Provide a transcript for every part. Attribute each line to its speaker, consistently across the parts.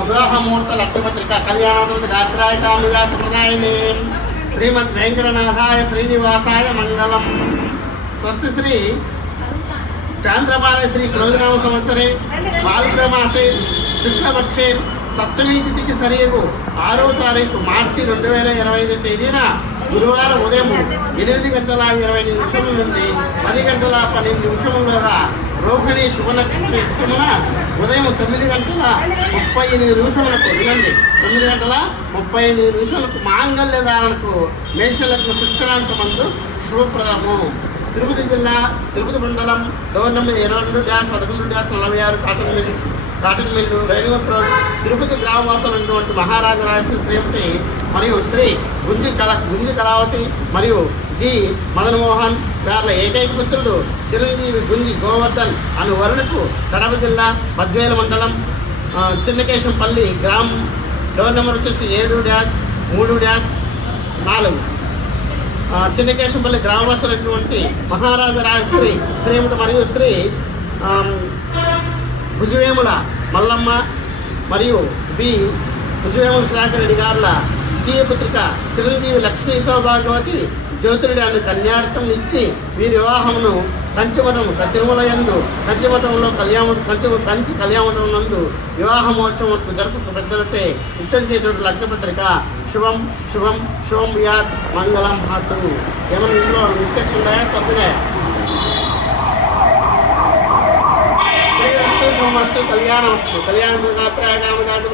Speaker 1: వివాహమూర్త లక్ష్మపత్రిక లగ్నపత్రిక కళ్యాణానంద గాత్రాయ కామజాత ప్రదాయని శ్రీమద్ వెంకటనాథాయ శ్రీనివాసాయ మంగళం. స్వస్తి శ్రీ చాంద్రపాలయ శ్రీ క్రోధనామ సంవత్సరే పాల్గ్రమాసే శుక్లపక్షే సప్తమి తిథికి సరియకు ఆరో తారీఖు మార్చి రెండు వేల ఇరవై ఐదు తేదీన గురువారం ఉదయం ఎనిమిది గంటల ఇరవై నిమిషముల నుండి పది గంటల పన్నెండు నిమిషములుగా రోహిణి శుభనక్షత్ర యుక్తమున ఉదయం తొమ్మిది గంటల ముప్పై ఎనిమిది నిమిషములకు వినండి. తొమ్మిది గంటల ముప్పై ఎనిమిది నిమిషాలకు మాంగళ్య ధారణకు మేషలకు పుష్కరాంశమందు శుభప్రదము. తిరుపతి జిల్లా తిరుపతి మండలం డోర్ నెంబర్ ఇరవై రెండు డ్యాస్ పదకొండు డ్యాస్ నలభై ఆరు cotton cotton mill railway Tirupati Tirupati ఉన్నటువంటి మహారాజ రాజశ్రీ శ్రీమతి మరియు శ్రీ గుంజి కళ గుంజి కళావతి మరియు జి మదన్మోహన్ గార్ల ఏకైక పుత్రుడు చిరంజీవి గుంజి గోవర్ధన్ అను వరుణకు కడప జిల్లా బద్వేల మండలం చిన్నకేశంపల్లి గ్రామం. డోర్ నెంబర్ వచ్చేసి ఏడు డ్యాష్ మూడు డ్యాష్ నాలుగు. చిన్నకేశంపల్లి చిన్నకేశంపల్లి గ్రామవాసులైనటువంటి మహారాజా రాజశ్రీ శ్రీమతి మరియు శ్రీ భుజవేముల మల్లమ్మ మరియు బి భుజవేముల శ్రాచరెడ్డి గారుల ద్వితీయ పుత్రిక చిరంజీవి లక్ష్మీ సౌభాగ్యవతి జ్యోతిరెడ్డి అని కన్యార్థం ఇచ్చి వీరి వివాహమును కంచిమఠం తిరుమల యందు కంచిమఠంలో కళ్యాణ కంచి కంచి కళ్యాణం నందు వివాహ మహోత్సవం జరుపు పెద్దలచే ఇచ్చరిచేటువంటి లగ్నపత్రిక శుభం శుభం శుభం యాత్ మంగళం హాతు. ఏమైనా ఇందులో మిస్టేక్స్ ఉన్నాయా సభ్యులే? సంవస్తు శుభమస్తు కళ్యాణమస్తు. కళ్యాణ ప్రదాత్రాయ కామదాత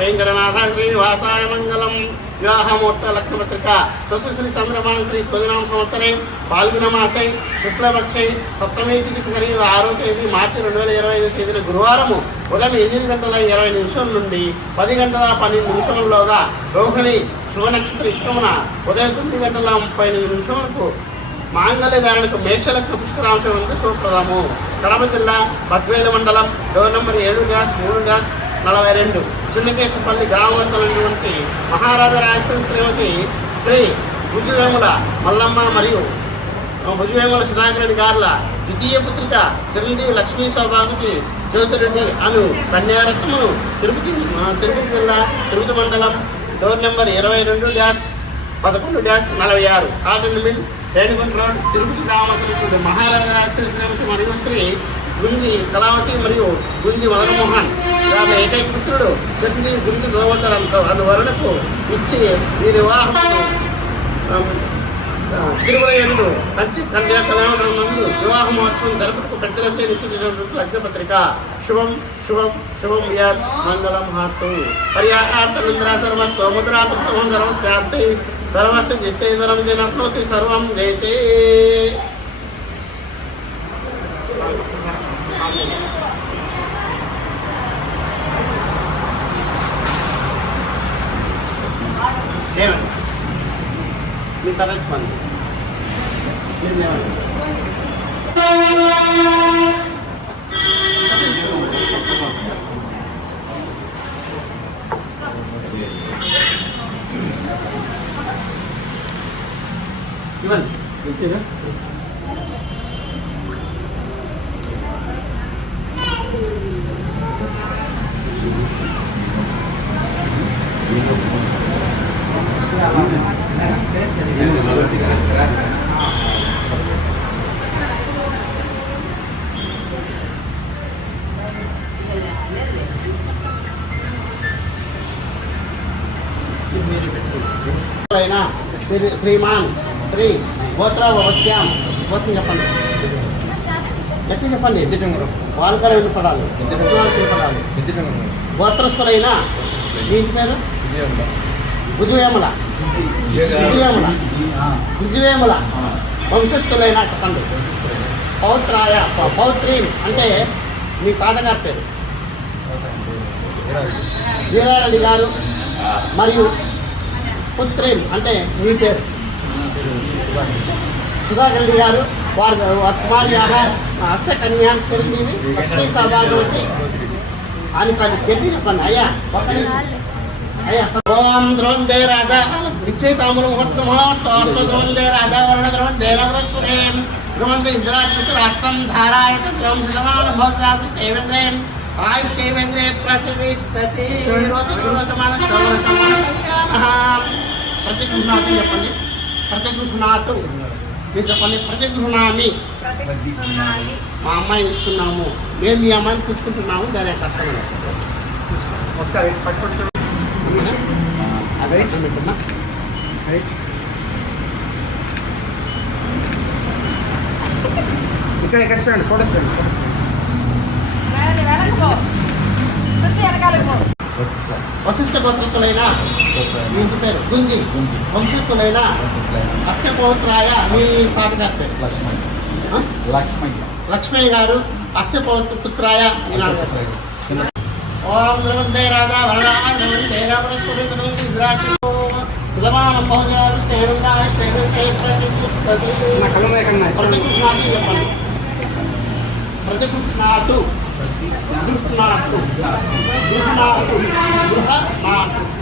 Speaker 1: వెంకటనాథ శ్రీనివాసాయ మంగళం. వివాహమూర్త లగ్నపత్రిక స్వస్తి శ్రీ చంద్రమాన శ్రీ కొదినామ సంవత్సరే పాల్గొన మాసై శుక్లపక్షై సప్తమి తిథికి సరి ఆరో తేదీ మార్చి రెండు వేల ఇరవై ఐదు తేదీన గురువారము. ఉదయం ఎనిమిది గంటల ఇరవై నిమిషం నుండి పది గంటల పన్నెండు నిమిషంలోగా రోహిణి శుభ నక్షత్ర యుక్తమున ఉదయం తొమ్మిది గంటల ముప్పై ఎనిమిది నిమిషములకు మాంగళ్య ధారణకు మేషలక్క పుష్కరాంశం ఉంది. సూప్రదము కడప జిల్లా పద్వేలు మండలం డోర్ నంబర్ ఏడు గ్యాస్ మూడు గ్యాస్ నలభై రెండు. చిన్నకేశపల్లి గ్రామవాసులైనటువంటి మహారాజా రాజశ్రీ శ్రీమతి శ్రీ భుజవేముల మల్లమ్మ మరియు భుజవేముల సుధాకర్ రెడ్డి గారుల ద్వితీయ పుత్రిక చిరంజీవి లక్ష్మీ సభాపతి జ్యోతిరెడ్డి అను కన్యారత్నము తిరుపతి తిరుపతి జిల్లా తిరుపతి మండలం డోర్ నెంబర్ ఇరవై రెండు డ్యాష్ పదకొండు డ్యాష్ నలభై ఆరు. Cotton mill Renigunta road Tirupati గ్రామస్తులు మహారాజా రాజశ్రీ శ్రీమతి మరియు శ్రీ గుంజి కళావతి మరియు గుంది మదనమోహన్ ఆమె ఏకైక పుత్రుడు చిరంజీవి గుంది గోవర్ధన్ అందు వరుణకు ఇచ్చి వీరి వివాహం తిరుమల కంచి కన్యా కళ్యాణం నందు వివాహ మహోత్సవం జరుపుకు పెద్దలచే నిశ్చితమైనటువంటి లగ్నపత్రిక. శుభం శుభం శుభం యాత్ మంగళం హాతు పర్యాకార్తనందరా సర్వ స్తోముద్రా తృప్తమం సర్వ శాంతి सर्वस्य चित्ते इतरं विनप्नोति सर्वं वेति Devan. Ni tarik pan. Ni devan. అయినా శ్రీ శ్రీమాన్ శ్రీ గోత్రవశ్యాం గోత్రం చెప్పండి. ఎట్లా చెప్పండి. వాళ్ళకరం వినపడాలి దక్షిణాలకు వినపడాలి గోత్రస్థులైన మీ ఇంటి పేరు? భుజవేముల విజయవేముల విజయవేముల వంశస్థులైన చెప్పండి. పౌత్రాయ పౌత్రి పౌత్రీం అంటే మీ తాతగారి పేరు. వీరారెడ్డి గారు. మరియు పుత్రీం అంటే మీ పేరు? సుధాకర్ రెడ్డి గారు వారి కుమారి అస్య కన్యాం చిరంజీవి లక్ష్మీ సౌభాగ్యవతి అని కానీ గట్టి పని అయ్యా ఒక నిమిషం. అయ్యా ఓం ద్రోందే నిశ్చయితాములు ముహూర్త ముహూర్తోస్తు రాజా వరుణ ద్రోం దేవస్పదేం ద్రోంద ఇంద్రాజ్ఞ రాష్ట్రం ధారాయత ద్రోం శతమానం భవతాకృష్ణ ఆయుష్యేంద్రే ప్రతిష్టతి. రోజు సమాన శ్రవణ సమాన కళ్యాణః. ప్రతిగృహ్ణాతు చెప్పండి. ప్రతిగృహ్ణాతు మీరు చెప్పండి. ప్రతిగృహ్ణామి మా అమ్మాయిని ఇస్తున్నాము. మేము మీ అమ్మాయిని పుచ్చుకుంటున్నాము. దాని యొక్క అర్థం.
Speaker 2: ఒకసారి ఇక్కడ ఇక్కడ చూడండి. ఫోటో చూడండి.
Speaker 1: వశిష్ఠ గోత్రసులైన మీ ఇంటి పేరు గుంజి వంశస్థులైన అస్య పౌత్రాయ మీ తాతగారి పేరు. ఆ?
Speaker 2: లక్ష్మయ్య.
Speaker 1: లక్ష్మయ్య గారు అస్య పౌత్ర పుత్రాయ ఓం ద్రవందే రాజా వరదాన ద్రవందే రామస్పతి విరాటి విలమాన పౌజాలు శ్రేరుండాయ శ్రేరుండే दुख
Speaker 2: ना दुख ना दुख
Speaker 1: ना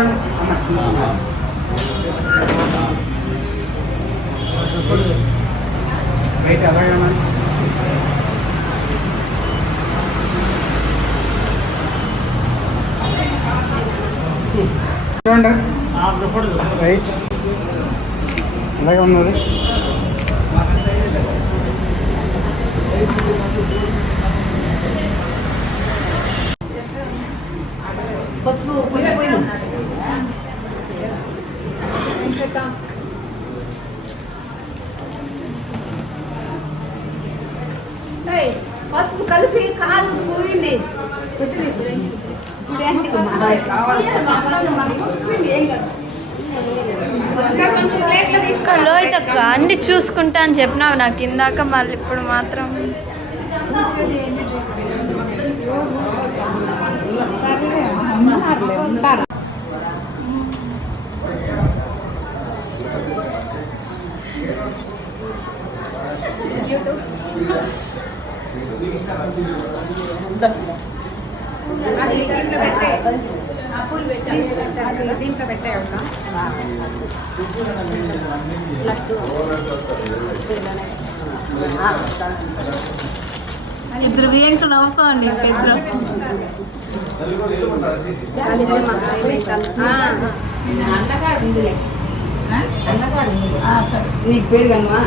Speaker 2: చూడండి అమ్మ వెయిట్ అలాగే ఉన్నాను చూడండి రైట్ అలాగే ఉన్నారు
Speaker 3: పసుపు పోయిన పసుపు కలిపి కాలు పోయింది. కొంచెం
Speaker 4: అక్క అన్ని చూసుకుంటా అని చెప్పినావు నాకు. ఇందాక మళ్ళీ ఇప్పుడు మాత్రం.
Speaker 3: అది దీంట్లో పెట్టే ఆ పూలు పెట్టే అది దీంట్లో పెట్టే
Speaker 4: ఇద్దరు బియ్యంకు నవ్వుకోండి ఇద్దరు
Speaker 3: నీకు పేరు కనుమా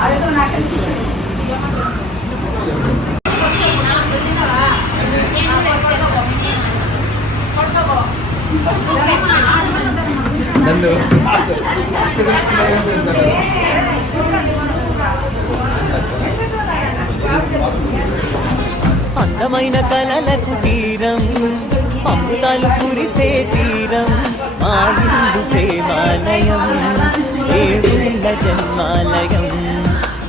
Speaker 3: అడుగు నాకు
Speaker 2: నందు
Speaker 5: అందమైన కలలకు తీరం అమృతాలు కురిసే తీరం మా హిందూ ప్రేమాలయం ఏడుళ్ళ జన్మాలయం.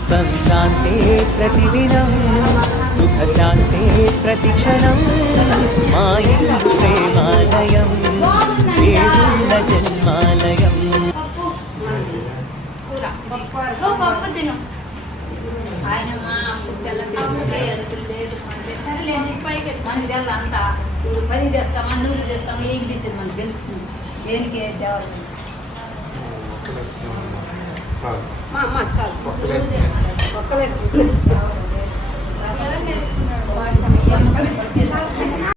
Speaker 5: సంక్రాంతే ప్రతిదినం సుఖ प्रतिक्षणं ప్రతిక్షణం మా హిందూ ప్రేమాలయం ఏడుళ్ళ జన్మాలయం.
Speaker 3: పైకి అంతా పని చేస్తామా నూనె చేస్తామా ఏం తెచ్చేది మనకు తెలుస్తుంది దేనికి దేవాలి తేవాలి మా అమ్మ చాలు.
Speaker 2: ఒక్కలేసి.
Speaker 3: ఒక్కలేస్తుంది